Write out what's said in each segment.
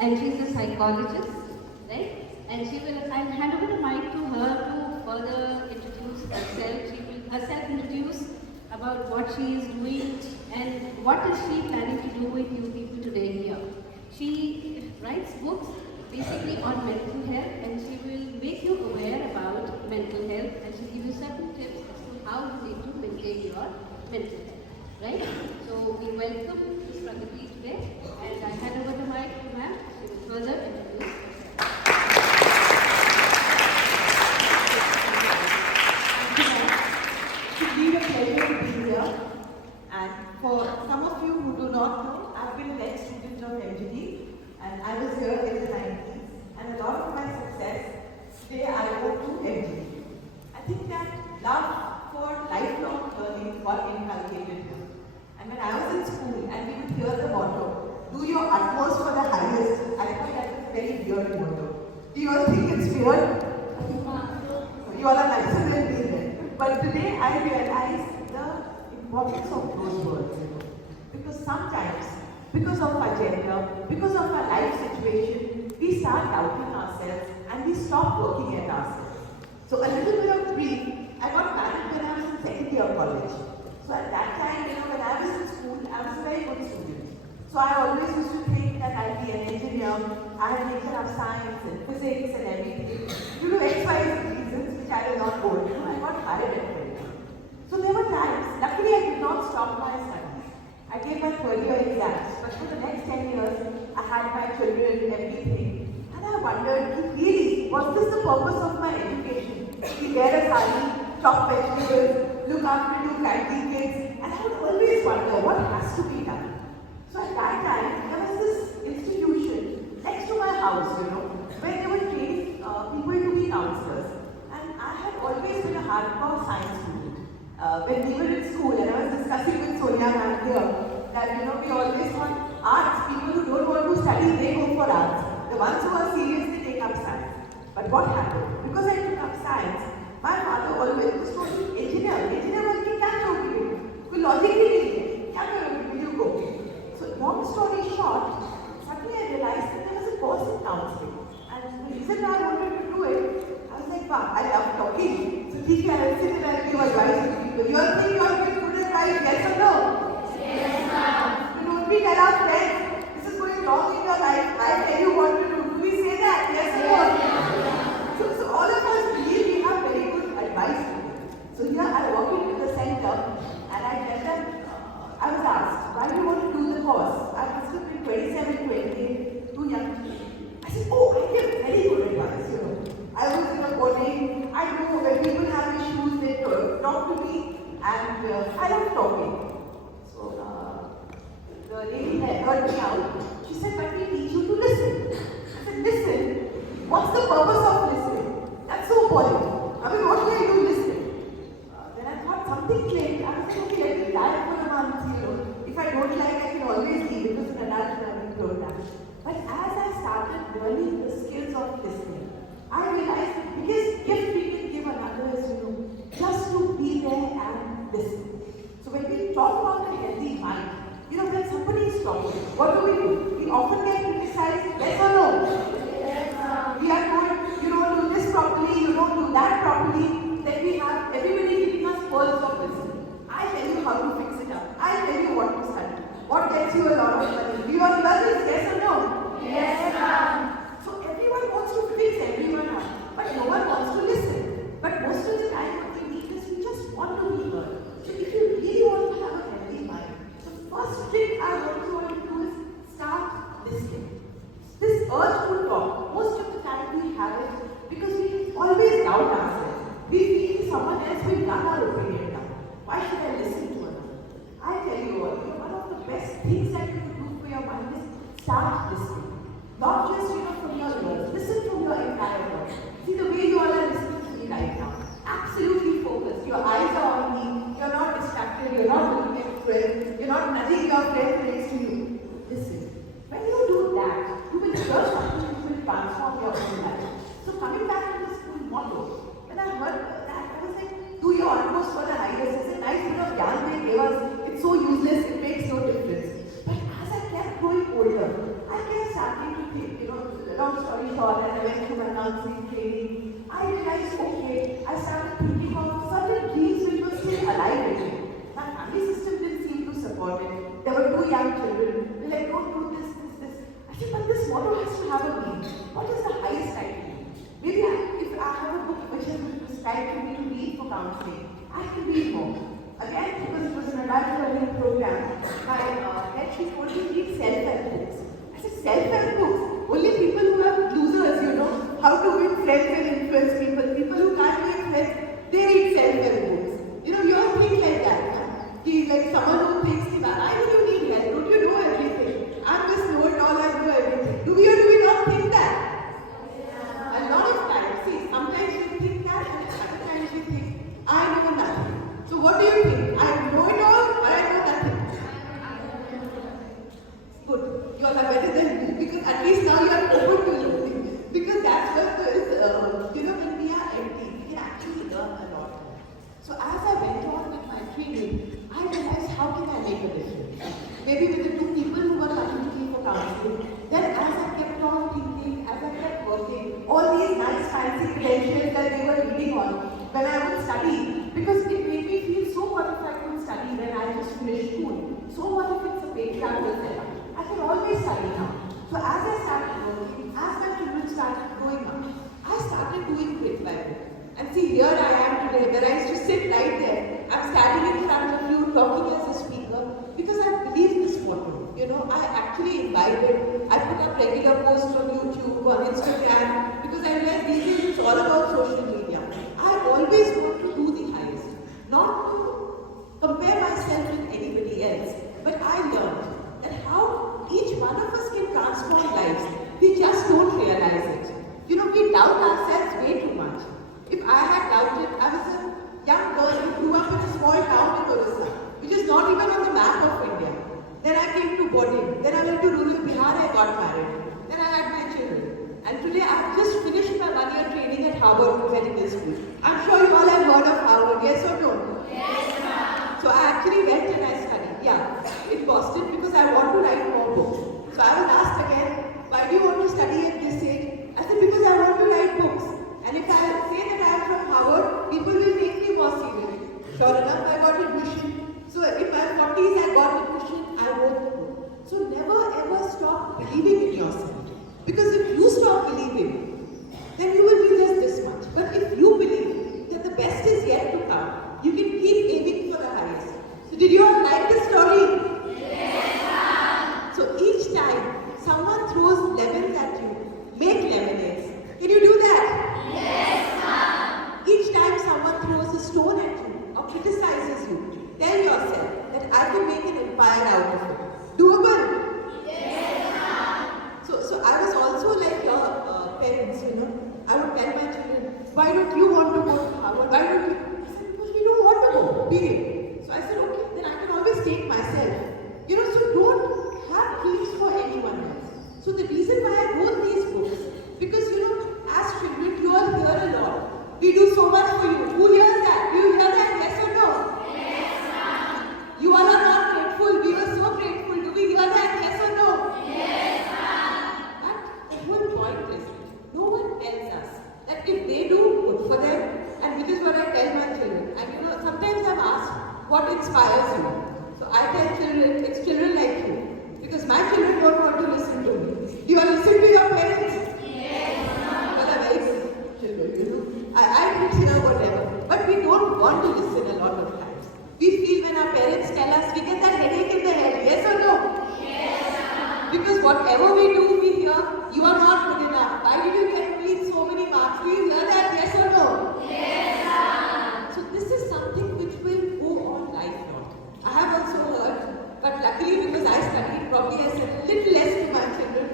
and she's a psychologist, right? And I'll hand over the mic to her to further introduce herself. She will herself introduce about what she is doing and what is she planning to do with you people today here. She writes books basically on mental health, and she will make you aware about mental health, and she'll give you certain tips as to how you need to maintain your mental health. Right? So we welcome Ms. Pragati today, and I hand over the mic to ma'am. She will further introduce herself. It's been a pleasure to be here. And for some of you who do not know, I've been an ex-student of MGD, and I was here in the 90s. And a lot of my success today I owe to MGD. I think that love for lifelong learning got inculcated here. And when I was in school and we would hear the motto, do your utmost for the highest, I thought that was a very weird motto. Do you all think it's weird? You all are nicer than me then. But today I realize the importance of those words, because sometimes, because of our gender, because of our life situation, we start doubting ourselves and we stop working at ourselves. So a little bit of brief, I got married when I was in second year college. So at that time, when I was in school, I was a very good student. So I always used to think that I'd be an engineer, I had nature of science and physics and everything. Due to X, Y, Z reasons, which I will not go into, I got married at 20. So there were times, luckily I did not stop my studies. I gave my third year exams, but for the next 10 years, I had my children, everything. And I wondered, really, was this the purpose of my education? To wear a sari, chop vegetables, look after 2 canteen kids, and I would always wonder what has to be done. So at that time, there was this institution next to my house, where they would train people to be counselors. And I had always been a hardcore science student. When we were in school, and I was discussing with Sonia ma'am here, that we always want arts, people who don't want to study, they go for arts. The ones who are serious, they take up science. But what happened? Because I took up science, my father always was told me, engineer बन के क्या करोगे? कोई logic ही नहीं है, क्या करोगे? Will you go? So long story short, suddenly I realized that there was a course in counseling, and the reason I wanted to do it, I was like, wow, I love talking. So ठीक है, I'll sit and I'll give advice to people. You all think you all give good advice, yes or no? Yes, ma'am. You don't we tell our friends, this is going wrong in your life, I'll tell you what to do. Do we say that? Yes or no? So all of us believe we have very good advice to give. So here I walk into the center and I tell them, I was asked, why do you want to do the course? I must have been 27, 28, too young. I said, oh, I give very good advice, I was in a boarding, I know when people have issues, they talk to me, and I love talking. So the lady had heard me out. She said, but we teach you to listen. I said, listen? What's the purpose of listening? That's so boring. I mean, what can I do listening? Then I thought something clicked. I was like, okay, let me die for a month, If I don't like, I can always leave because an adult and I've been told that. But as I started learning the skills of listening, I realized the biggest gift we can give another is, just to be there and listen. So when we talk about a healthy mind, when somebody is talking, what do? We often get criticized, yes or no? Yes, ma'am. We are told, you don't do this properly, you don't do that properly. Then we have everybody giving us pearls of wisdom. I tell you how to fix it up. I tell you what to study. What gets you a lot of money? Do you all learn this, yes or no? Yes, ma'am. So everyone wants to fix everyone up, but no one wants to listen. But most of the time what we need is we just want to be heard. So if you really want to have a healthy mind, the first thing I want you all to do is start listening. This urge to talk, most of the time we have it because we always doubt ourselves. We feel someone else will run our opinion down. Why should I listen to another? I tell you all, one of the best things that you can do for your mind is start listening. Not just from your ears, listen from your entire body. See the way you all are listening to me right now. Absolutely focused. Your eyes are on me. You're not distracted. You're not looking at friends. You're not nudging your friends next to you. Listen. When you do that, you will hear something which will transform your own life. So coming back to the school motto, when I heard that, I was like, do your utmost for the highest. It's a nice bit of yarn long story short, as I went through my counseling training, I realized, okay, I started thinking of certain dreams which were still alive in me. My family system didn't seem to support it. There were 2 young children. They're like, don't do this, this, this. I said, but this motto has to have a meaning. What is the highest I can do? Maybe if I have a book which is prescribed to me to read for counseling, I can read more. Again, because it was an adult learning program, my head she told me read self-help books. I said, self-help books? Only people who are losers, how to win friends and influence people. People who can't make friends, they read self-help books. You all think like that. He's like someone who thinks, I know you need help. Don't you know everything? I'm just know-it-all, I know everything. Do we or do we not think that? A lot of times, see, sometimes we think that and other times we think, I know nothing. So what do you think? I know it all or I know nothing? Good. You all are better than me because at least now you are open to learning. Because that's what there is, when we are empty, we can actually learn a lot. So as I went on with my training, I realized how can I make a difference? Maybe with the 2 people who were coming to me for counseling. Then as I kept on thinking, as I kept working, all these nice fancy credentials that they were reading on, when I would study, because it made me feel so what if I could study when I just finished school? So what if it's a patriarchal setup? I can always study now. So as I started working, as my children started growing up, I started doing bit by bit. And see, here I am today, where I used to sit right there. I'm standing in front of you, talking as a speaker, because I believe this motto. I actually imbibed it. I put up regular posts on YouTube, on Instagram, because I realized these days it's all about social media. I always want to do the highest, not to compare myself with anybody else, but I learned that how each one of us can transform lives. We just don't realize it. We doubt ourselves way too much. If I had doubted, I was a young girl who grew up in a small town in Orissa, which is not even on the map of India. Then I came to boarding. Then I went to rural Bihar, I got married. Then I had my children. And today I have just finished my 1-year training at Harvard Medical School. I'm sure you all have heard of Harvard, yes or no? Yes, ma'am. So I actually went and I studied, in Boston because I want to write more books. So I was asked again, why do you want to study at this age? I said, because I want to write books. And if I say that I am from Harvard, people will take me more seriously. Sure enough, I got admission. So in my 40s, I got admission, I wrote the book. So never ever stop believing in yourself. Because if you stop believing, then you will be just this much. But if you believe that the best is yet to come, you can keep aiming for the highest. So did you all like the story? Yes, ma'am. So each time someone throws lemons at you, make lemonades. Can you do that? Yes, ma'am. Each time someone throws a stone at you or criticizes you, tell yourself that I can make an empire out of it. Doable? Yes, ma'am. So I was also like your parents, I would tell my children, why don't you want to go to Harvard? Why don't you? I said, because we don't want to go, period. So I said, okay, then I can always take myself. So don't have dreams for anyone else. So the reason why I wrote these books, because as children, you all hear a lot. We do so much for you. Who hears that? Do you hear that? Yes or no? Yes, ma'am. You all are not grateful. We are so grateful. Do we hear that? Yes or no? Yes, ma'am. But the whole point is, no one tells us that if they do, good for them. And which is what I tell my children. And sometimes I'm asked, what inspires you? So I tell children, it's children like you. Because my children don't want to listen to me. Do you all listen to your parents? I consider whatever. But we don't want to listen a lot of times. We feel when our parents tell us, we get that headache in the head. Yes or no? Yes. Because whatever we do, we hear, you are not good enough. Why did you get only so many marks? Do you hear that? Yes or no? Yes. So this is something which will go on lifelong. I have also heard, but luckily because I studied, probably I said a little less to my children.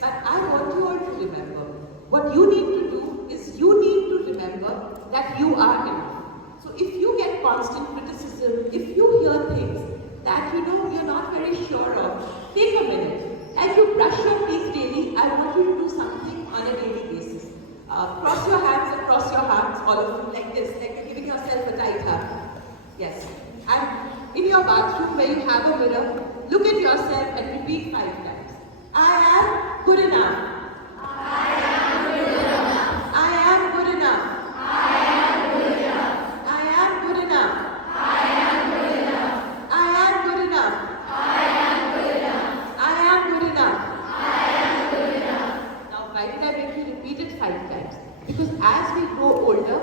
But I want you all to remember, what you need to do is you need to remember that you are enough. So if you get constant criticism, if you hear things that you're not very sure of, take a minute. As you brush your teeth daily, I want you to do something on a daily basis. Cross your hands across your hearts, all of you, like this, like you're giving yourself a tight hug. Yes. And in your bathroom where you have a mirror, look at yourself and repeat 5 times. I am good enough. Because as we grow older,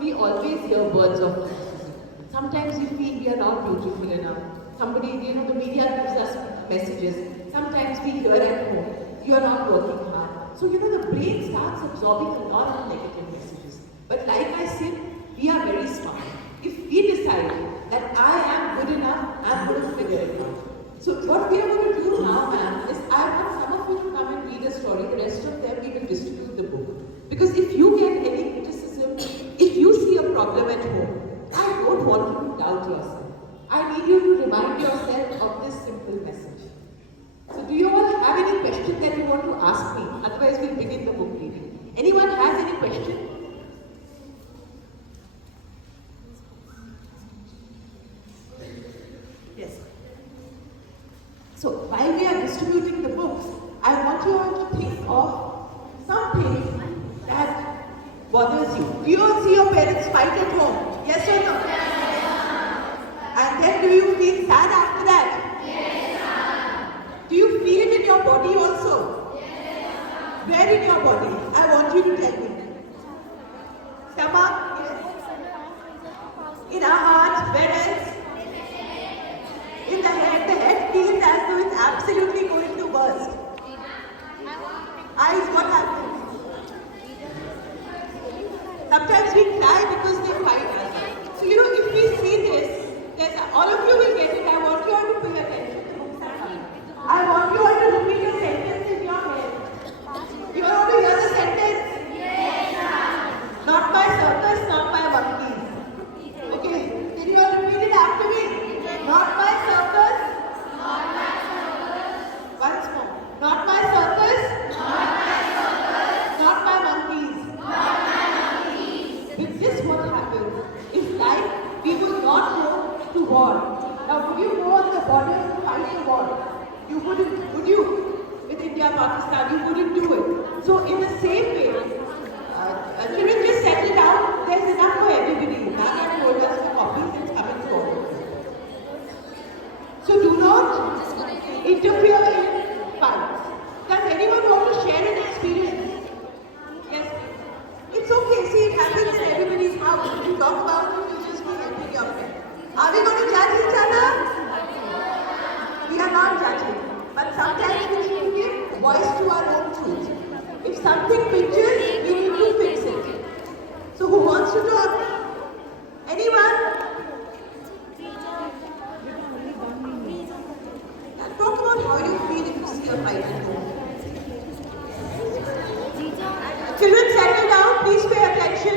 we always hear words of criticism. Sometimes we feel we are not beautiful enough. Somebody, the media gives us messages. Sometimes we hear at home, you are not working hard. So, the brain starts absorbing a lot of negative messages. But like I said, we are very smart. If we decide that I am good enough, I'm going to figure it out. So what we are going to do now, ma'am, is I want some of you to come and read a story. The rest of them, we will distribute the book. Because if you get any criticism, if you see a problem at home, I don't want you to doubt yourself. I need you to remind yourself of this simple message. So do you all have any question that you want to ask me? Otherwise, we'll begin the book reading. Anyone has any question? Yes. So while we are distributing the books, I want you all to think of something that bothers you. Do you all see your parents fight at home? Yes or no? Yes. And then do you feel sad after that? Yes. Do you feel it in your body also? Yes. Where in your body? I want you to tell me. Stomach? Yes. In our heart? Where else? In the head feels as though it's absolutely going to burst. Eyes, what happens? Sometimes we cry because they fight us. So if we see this, all of you will get it. I want you all to pay attention. I want you all to repeat a sentence in your head. You want to hear the sentence? Yes. Not my circus, not my monkeys. Okay, can you all repeat it after me? Not my circus. Not my circus. Once more. Not my circus. Not my circus. Not my monkeys. Not my monkeys. With this, what happens is like we would not go to war. Now, would you go on the border to fight the war? You wouldn't, would you? With India, Pakistan, you wouldn't do it. So, in the same way, children, just settle down. There's enough for everybody. Ma'am had told us the copies is coming forward. So do not interfere in fights. Does anyone want to share an experience? Yes. It's okay. See, it happens in everybody's house. If you talk about it, you'll just be helping your friend. Are we going to judge each other? We are not judging. But sometimes we need to give voice to our own truth. If something pinches, we need to fix it. So who wants to talk? Anyone? Talk about how you feel if you see a fight at home. Children, settle down. Please pay attention.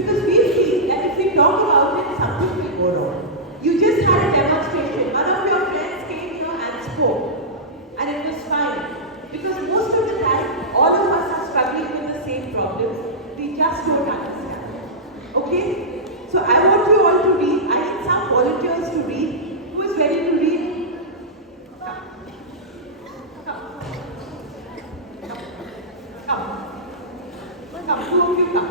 Because we feel that if we talk about it, something Okay? So I want you all to read. I need some volunteers to read. Who is ready to read? Come. Come. Come. Come. Two of you come.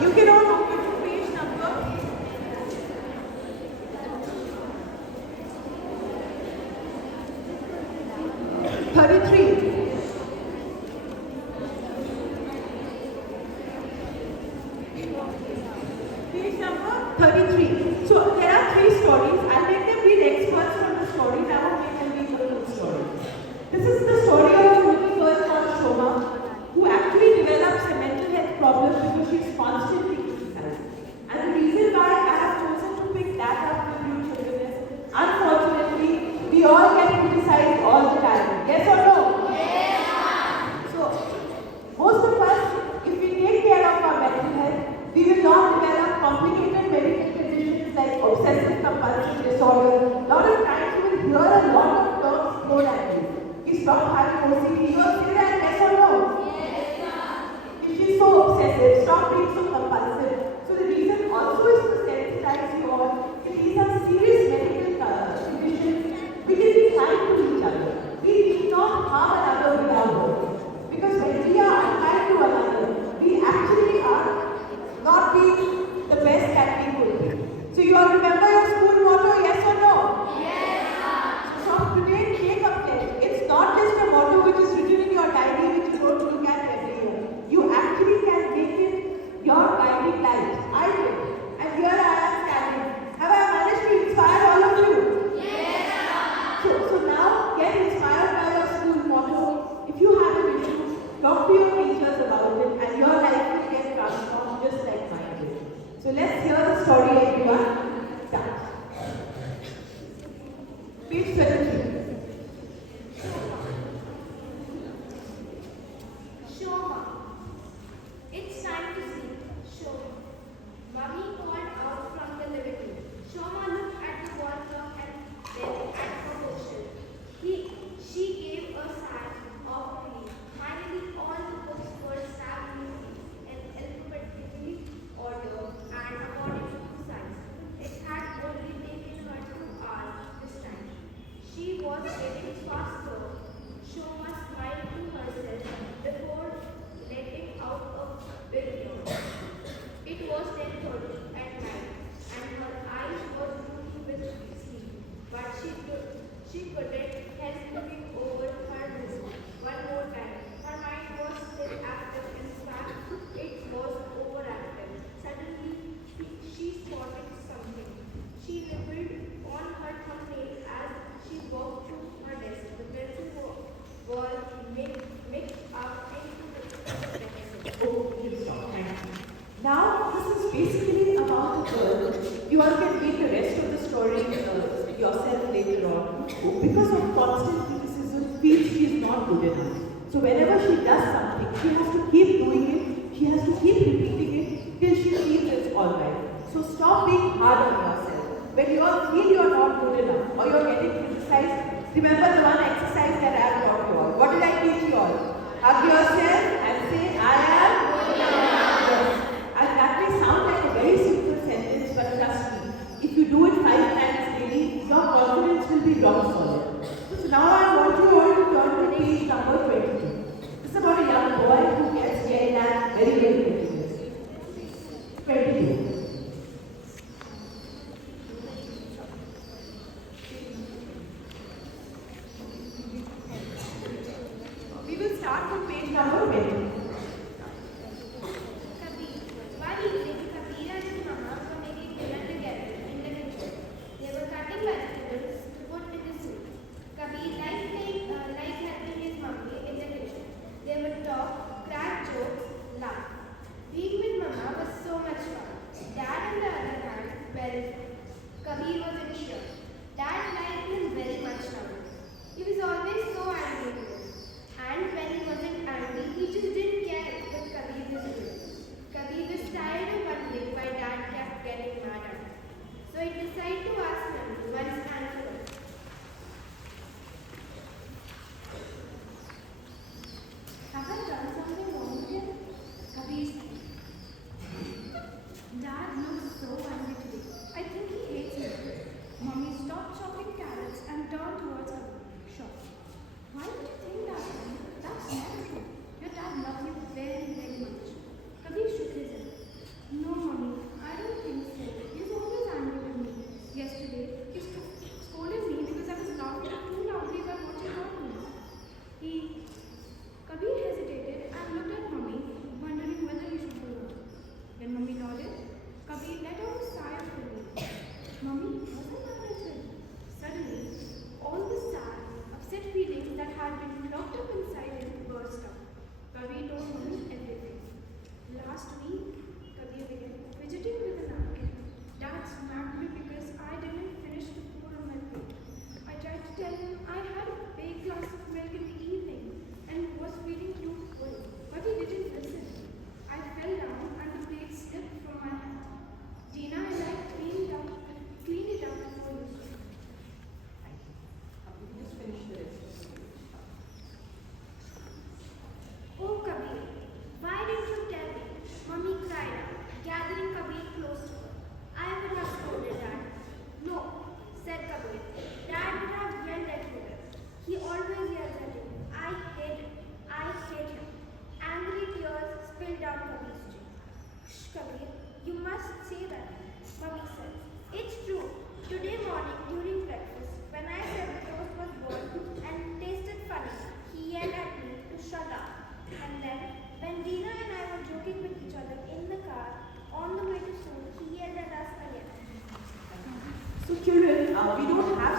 You can all open to page number 33. Page number 33. So there are 3 stories. I'll make them read experts from the stories. I won't make them read the full story. This is the story of a little girl called Shoma, who actually develops a mental health problem because she's constantly criticized. And the reason why I have chosen to pick that up with you children is, unfortunately, we all get criticized all the time. Yes or no? Yes. So, most of us, if we take care of our mental health, we will not develop complicated medical conditions like obsessive compulsive disorder. A lot of times you will hear a lot of terms thrown at you. You stop having OCD. You will say that, yes or no? If she's so obsessive, stop being so compulsive. So the reason also is to sensitize you all. If these are serious medical conditions, we can be kind to each other. We need not harm another without words. Because when we are unkind to another, we actually are not being the best that we could be. So you all remember your school motto, yes or no? Yes. So from today, take a pledge. It's not just a motto which is written in your diary which you go to look at every year. You actually can make it your guiding light. I did. And here I am standing. Have I managed to inspire all of you? Yes. So now get inspired by your school motto. If you have an issue, talk to your teachers about it and your life will get transformed just like mine did. So let's hear the story, everyone. Start. Page 33. Shoma. It's time to sleep. Shoma. Mummy called out from the living room. Shoma looked at the wall clock and then at her cushion. She gave a sigh of relief. Finally, all the books were stacked in alphabetical order and according to size. It had only taken her 2 hours this time. She was getting faster. Shoma smiled to herself before letting out a big yawn. It was 10:30 at night, and her eyes were droopy with sleep, but she couldn't help looking over her wrist one more time. Her mind was still active. In fact, it was overactive. Suddenly, she spotted something. She nibbled on her thumbnail as she walked to her desk. The pencil was mixed up into the pencil. Oh, please stop. Thank you. Now, this is basically about a girl. You all can read the rest of the story yourself later on. Who, because of constant criticism, feels she is not good enough. So whenever she does something, she has to keep doing it. She has to keep repeating it till she feels it's all right. So stop being hard on yourself. When you all feel you're not good enough or you're getting criticized, remember the one exercise that I have taught you all. What did I teach you all? Hug yourself and say, I am good enough. Yes. And that may sound like a very simple sentence, but trust me, if you do it 5 times daily, your confidence will be rock solid. So now I want you all to turn to page number 22. This is about a young boy who gets yelled at very, very continuously. 22. We will start with page number 20. One evening, Kabir and his mama were making dinner together in the kitchen. They were cutting vegetables to put in the soup. Kabir liked helping his mummy in the kitchen. They would talk, crack jokes, laugh. Being with mama was so much fun. Dad, on the other hand, well, Kabir was unsure. Dad liked him very much now. He was always so angry with him. And when he wasn't angry, he just didn't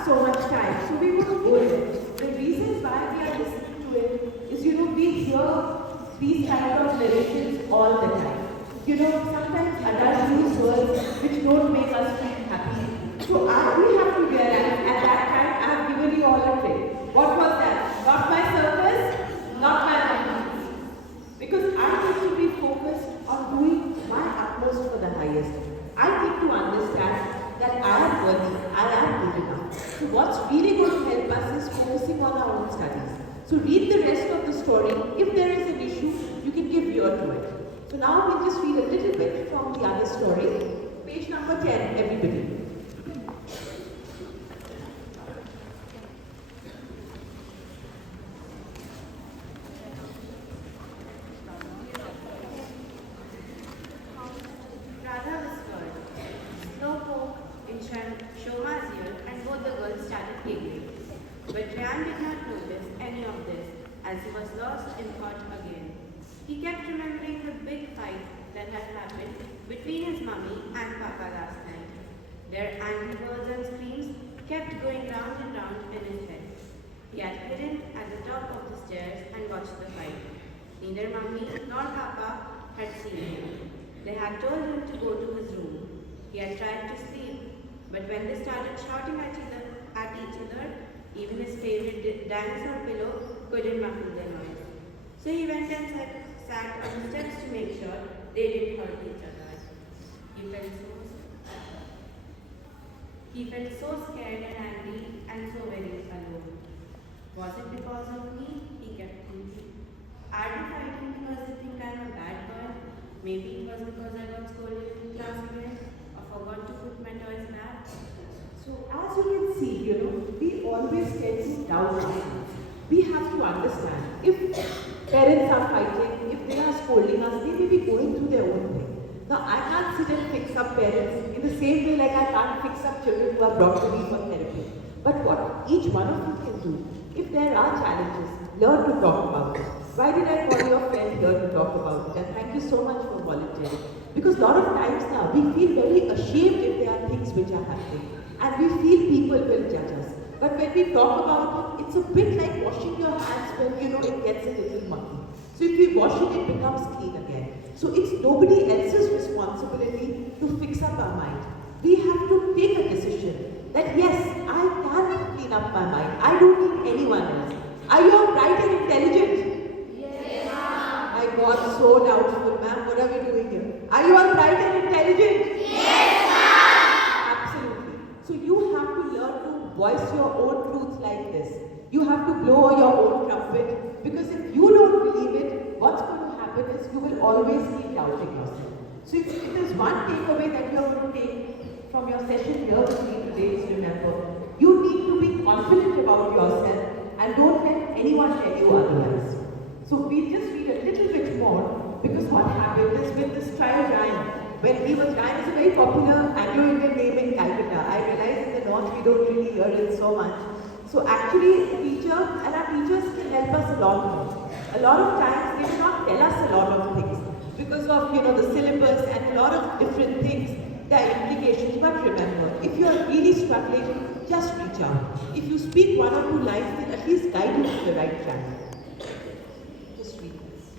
so much time, so we won't go there. The reasons why we are listening to it is, we hear these kind of narrations all the time. Sometimes adults use words which don't make us feel happy. So we have to realize at that time I have given you all a trick. What was that? Not my circus, not my monkeys. Because I need to be focused on doing my utmost for the highest. I need to understand that I am worthy, I am good enough. So what's really going to help us is focusing on our own studies. So read the rest of the story. If there is an issue, you can give ear to it. So now we'll just read a little bit from the other story. Page number 10, everybody. Radha whispered, "Slowpoke," in Shoma's ear, and both the girls started giggling. But Ryan did not notice any of this, as he was lost in thought again. He kept remembering the big fight that had happened between his mummy and Papa last night. Their angry words and screams kept going round and round in his head. He had hidden at the top of the stairs and watched the fight. Neither mummy nor Papa had seen him. They had told him to go to his room. He had tried to sleep, but when they started shouting at each other, even his favorite dinosaur pillow couldn't muffle the noise. So he went and sat on the steps to make sure they didn't hurt each other. He felt so scared and angry and so very alone. Was it because of me? He kept thinking. Are they fighting because they think I'm a bad boy? Maybe it was because I got scolded in class again or forgot to put my toys back. So as you can see, we always tend to doubt ourselves. We have to understand, if parents are fighting, if they are scolding us, they may be going through their own thing. Now I can't sit and fix up parents in the same way like I can't fix up children who are brought to me for therapy. But what each one of you can do, if there are challenges, learn to talk about it. Why did I call your friend here to talk about it? And thank you so much for volunteering. Because a lot of times now, we feel very ashamed if there are things which are happening. And we feel people will judge us. But when we talk about it, it's a bit like washing your hands when it gets a little muddy. So if we wash it, it becomes clean again. So it's nobody else's responsibility to fix up our mind. We have to take a decision that yes, I can clean up my mind. I don't need anyone else. Are you all bright and intelligent? Yes, ma'am. I got so doubtful, ma'am. What are we doing here? Are you all bright and intelligent? Yes, ma'am. Absolutely. So you have to learn to voice your own truth like this. You have to blow your own trumpet, because if you don't believe it, what's going to happen is you will always keep doubting yourself. So if there's one takeaway that you are going to take from your session here with me today is, remember, you need to be confident about yourself and don't let anyone tell you otherwise. So we just read a little bit more, because what happened is with this child Ryan, when he was Ryan is a very popular Anglo-Indian name in Calcutta. I realize in the north we don't really hear it so much. So actually a teacher and our teachers can help us a lot more. A lot of times they do not tell us a lot of things because of the syllabus and a lot of different things, their implications. But remember, if you are really struggling, just reach out. If you speak one or two lines, then at least guide you to the right track. Just read this.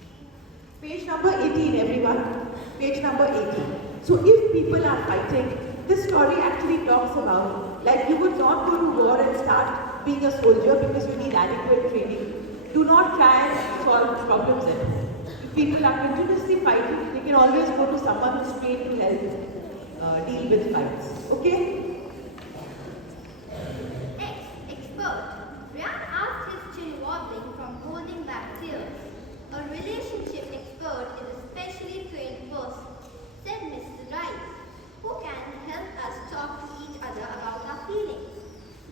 Page number 18, everyone. Page number 18. So if people are fighting, this story actually talks about, like, you would not go to war and start being a soldier because you need adequate training. Do not try and solve problems at home. If people are continuously fighting, they can always go to someone who's trained to help deal with fights. Okay? Expert. Ryan asked his chin wobbling from holding back tears. A relationship expert is a specially trained person, said Mr. Rice, who can help us talk to each other about our feelings.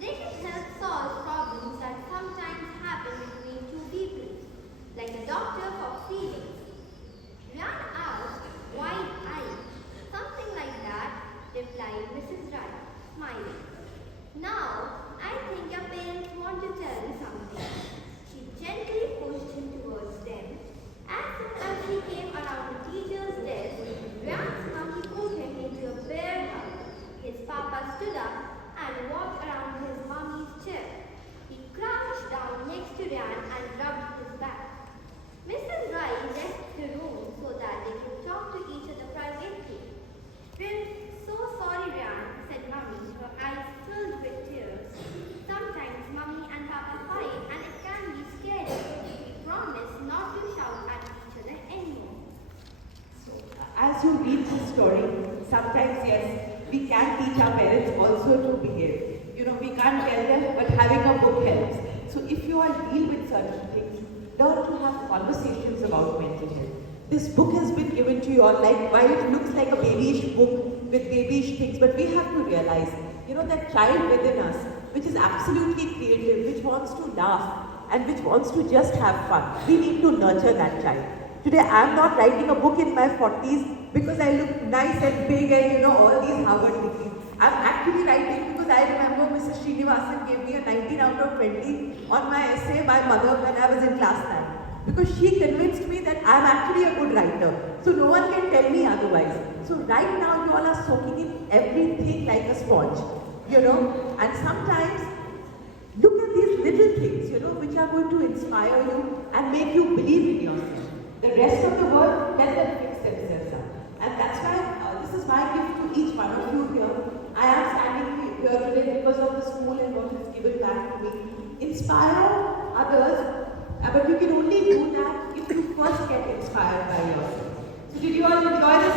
They can help solve problems that sometimes happen between two people, like a doctor for feelings. Ryan asked, wide-eyed. Something like that, replied Mrs. Rice. we can teach our parents also to behave. You know, we can't tell them, but having a book helps. So if you all deal with certain things, learn to have conversations about mental health. This book has been given to you all, like, while it looks like a babyish book with babyish things, but we have to realize, you know, that child within us, which is absolutely creative, which wants to laugh, and which wants to just have fun. We need to nurture that child. Today, I am not writing a book in my 40s because I look nice and big and, you know, all these Harvard degrees. I'm actually writing because I remember Mrs. Srinivasan gave me a 19 out of 20 on my essay, My Mother, when I was in class 9. Because she convinced me that I'm actually a good writer. So no one can tell me otherwise. So right now, you all are soaking in everything like a sponge, you know. And sometimes, look at these little things, you know, which are going to inspire you and make you believe in yourself. The rest of the world, let them fix themselves up. And that's why, this is my gift to each one of you here. I am standing here today because of the school and what it's given back to me. Inspire others, but you can only do that if you first get inspired by yourself. So did you all enjoy this